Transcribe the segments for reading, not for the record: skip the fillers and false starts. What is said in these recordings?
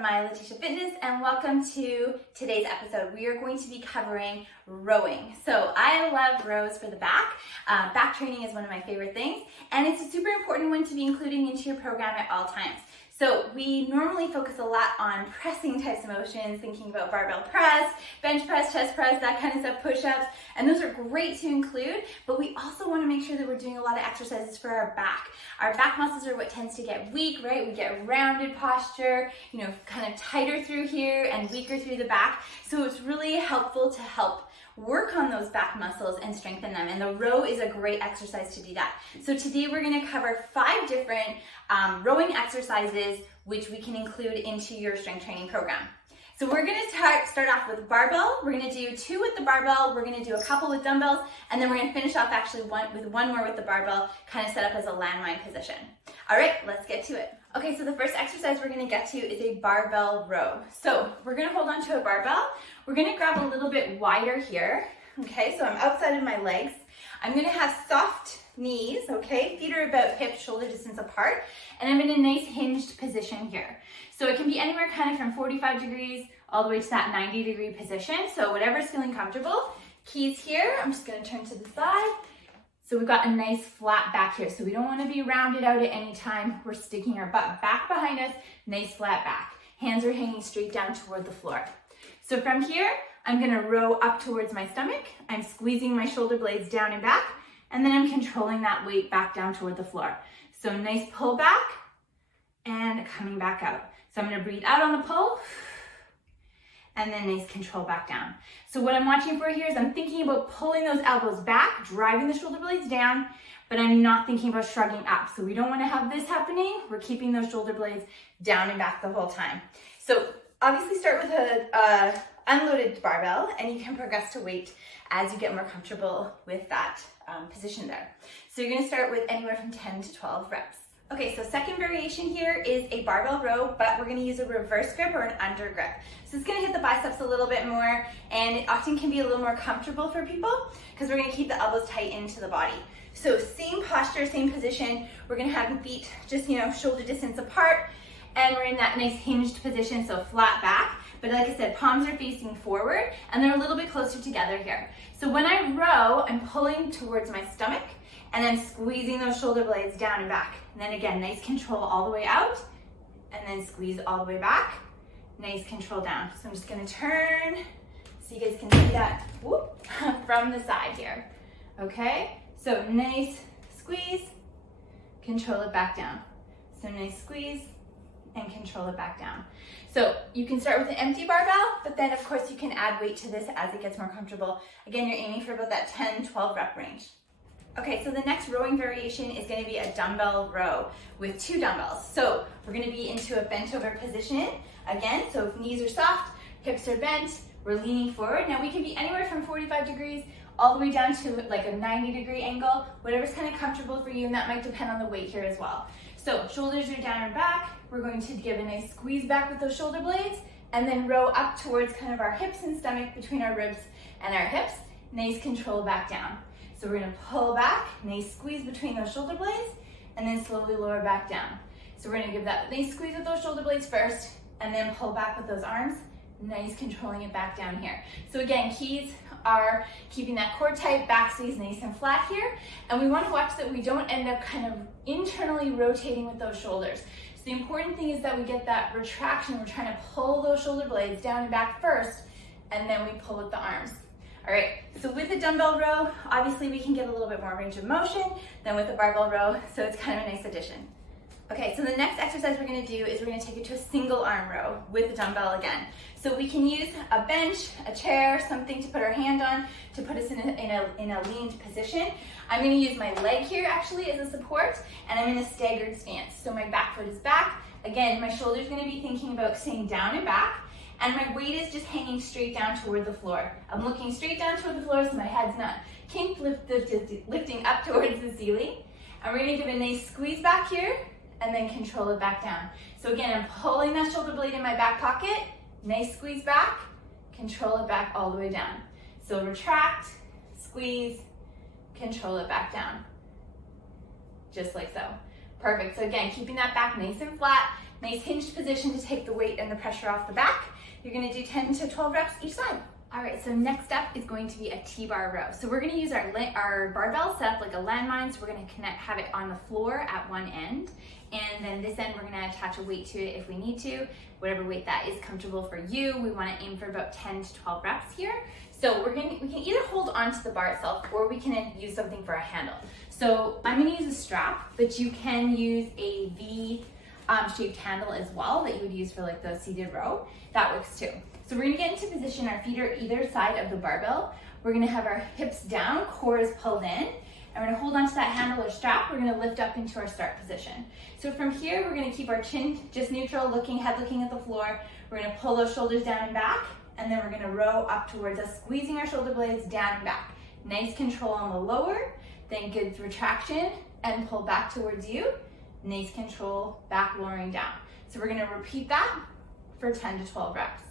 from My Letitia Fitness, and welcome to today's episode. We are going to be covering rowing. So I love rows for the back. Back training is one of my favorite things, and it's a super important one to be including into your program at all times. So we normally focus a lot on pressing types of motions, thinking about barbell press, bench press, chest press, that kind of stuff, push-ups, and those are great to include, but we also want to make sure that we're doing a lot of exercises for our back. Our back muscles are what tends to get weak, right? We get rounded posture, kind of tighter through here and weaker through the back. So it's really helpful to help work on those back muscles and strengthen them, and the row is a great exercise to do that. So today we're going to cover 5 different rowing exercises which we can include into your strength training program. So we're going to start off with barbell. We're going to do 2 with the barbell, we're going to do a couple with dumbbells, and then we're going to finish off actually one more with the barbell, kind of set up as a landmine position. All right, let's get to it. Okay, so the first exercise we're going to get to is a barbell row. So we're going to hold on to a barbell. We're going to grab a little bit wider here. Okay, so I'm outside of my legs. I'm going to have soft knees, okay? Feet are about hip, shoulder distance apart, and I'm in a nice hinged position here. So it can be anywhere kind of from 45 degrees all the way to that 90-degree position. So whatever's feeling comfortable. Keys here, I'm just going to turn to the side. So we've got a nice flat back here. So we don't want to be rounded out at any time. We're sticking our butt back behind us, nice flat back. Hands are hanging straight down toward the floor. So from here, I'm going to row up towards my stomach. I'm squeezing my shoulder blades down and back, and then I'm controlling that weight back down toward the floor. So nice pull back and coming back out. So I'm going to breathe out on the pull, and then nice control back down. So what I'm watching for here is I'm thinking about pulling those elbows back, driving the shoulder blades down, but I'm not thinking about shrugging up. So we don't want to have this happening. We're keeping those shoulder blades down and back the whole time. So obviously start with a unloaded barbell, and you can progress to weight as you get more comfortable with that position there. So you're going to start with anywhere from 10 to 12 reps. Okay, so second variation here is a barbell row, but we're going to use a reverse grip or an under grip. So it's going to hit the biceps a little bit more, and it often can be a little more comfortable for people because we're going to keep the elbows tight into the body. So same posture, same position. We're going to have the feet just, shoulder distance apart, and we're in that nice hinged position, so flat back. But like I said, palms are facing forward, and they're a little bit closer together here. So when I row, I'm pulling towards my stomach, and then squeezing those shoulder blades down and back. And then again, nice control all the way out, and then squeeze all the way back. Nice control down. So I'm just gonna turn so you guys can see that from the side here. Okay, so nice squeeze, control it back down. So nice squeeze and control it back down. So you can start with an empty barbell, but then of course you can add weight to this as it gets more comfortable. Again, you're aiming for about that 10-12 rep range. Okay, so the next rowing variation is going to be a dumbbell row with 2 dumbbells. So we're going to be into a bent over position again. So if knees are soft, hips are bent, we're leaning forward. Now we can be anywhere from 45 degrees all the way down to like a 90-degree angle, whatever's kind of comfortable for you, and that might depend on the weight here as well. So shoulders are down and back. We're going to give a nice squeeze back with those shoulder blades, and then row up towards kind of our hips and stomach, between our ribs and our hips. Nice control back down. So we're going to pull back, nice squeeze between those shoulder blades, and then slowly lower back down. So we're going to give that nice squeeze with those shoulder blades first, and then pull back with those arms, nice controlling it back down here. So again, keys are keeping that core tight, back stays nice and flat here, and we want to watch that we don't end up kind of internally rotating with those shoulders. So the important thing is that we get that retraction. We're trying to pull those shoulder blades down and back first, and then we pull with the arms. All right, so with the dumbbell row, obviously we can get a little bit more range of motion than with the barbell row, so it's kind of a nice addition. Okay, so the next exercise we're going to do is we're going to take it to a single arm row with the dumbbell again. So we can use a bench, a chair, something to put our hand on to put us in a leaned position. I'm going to use my leg here actually as a support, and I'm in a staggered stance. So my back foot is back. Again, my shoulder's going to be thinking about staying down and back, and my weight is just hanging straight down toward the floor. I'm looking straight down toward the floor so my head's not lifting up towards the ceiling. And we're going to give a nice squeeze back here, and then control it back down. So again, I'm pulling that shoulder blade in my back pocket, nice squeeze back, control it back all the way down. So retract, squeeze, control it back down. Just like so. Perfect. So again, keeping that back nice and flat, Nice hinged position to take the weight and the pressure off the back. You're gonna do 10 to 12 reps each side. All right, so next up is going to be a T-bar row. So we're gonna use our barbell set up like a landmine. So we're gonna have it on the floor at one end. And then this end, we're gonna attach a weight to it if we need to, whatever weight that is comfortable for you. We wanna aim for about 10 to 12 reps here. So we can either hold onto the bar itself or we can use something for a handle. So I'm gonna use a strap, but you can use a V-shaped handle as well that you would use for like the seated row. That works too. So we're gonna get into position, our feet are either side of the barbell. We're gonna have our hips down, core is pulled in, and we're gonna hold onto that handle or strap. We're gonna lift up into our start position. So from here, we're gonna keep our chin just neutral, head looking at the floor. We're gonna pull those shoulders down and back, and then we're gonna row up towards us, squeezing our shoulder blades down and back. Nice control on the lower, then good retraction, and pull back towards you. Nice control, back lowering down. So we're gonna repeat that for 10 to 12 reps.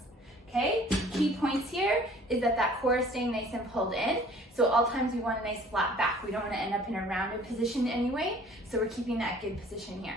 Okay, key points here is that core is staying nice and pulled in. So all times we want a nice flat back. We don't want to end up in a rounded position anyway. So we're keeping that good position here.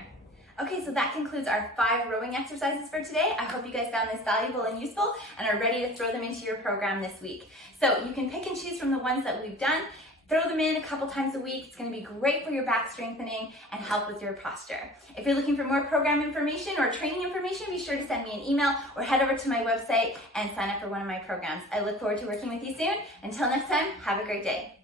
Okay, so that concludes our 5 rowing exercises for today. I hope you guys found this valuable and useful and are ready to throw them into your program this week. So you can pick and choose from the ones that we've done. Throw them in a couple times a week. It's going to be great for your back strengthening and help with your posture. If you're looking for more program information or training information, be sure to send me an email or head over to my website and sign up for one of my programs. I look forward to working with you soon. Until next time, have a great day.